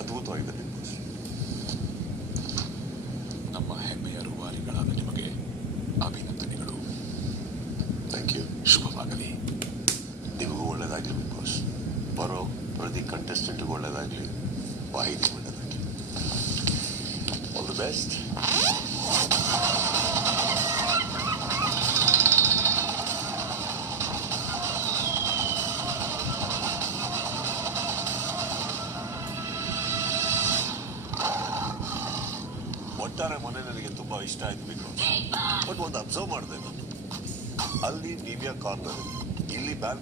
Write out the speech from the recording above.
ಅದ್ಭುತವಾಗಿದೆ big boss. ನಮ್ಮ ಹೆಮ್ಮೆಯ ರೂವಾರಿಗಳಾದ ನಿಮಗೆ ಅಭಿನಂದನೆಗಳು. Thank you. ಶುಭವಾಗಲಿ. ನಿಮಗೂ ಒಳ್ಳೇದಾಗಲಿ ಬಿಗ್ ಬಾಸ್. ಬರೋ ಪ್ರತಿ ಕಂಟೆಸ್ಟೆಂಟ್ಗೂ ಒಳ್ಳೇದಾಗಲಿ, ವಾಹಿನಿ ಒಳ್ಳೇದಾಗಲಿ. All the best. ಒಟ್ಟಾರೆ ಮನೆ ನನಗೆ ತುಂಬಾ ಇಷ್ಟ ಆಯ್ತು ಬಿಗ್ ಬಾಸ್. ಬಟ್ ಒಂದು ಅಬ್ಸರ್ವ್ ಮಾಡಿದೆ ನಾನು, ಅಲ್ಲಿ ನಿವ್ಯಾ ಕಾರ್ನರ್, ಇಲ್ಲಿ ಬ್ಯಾಲ್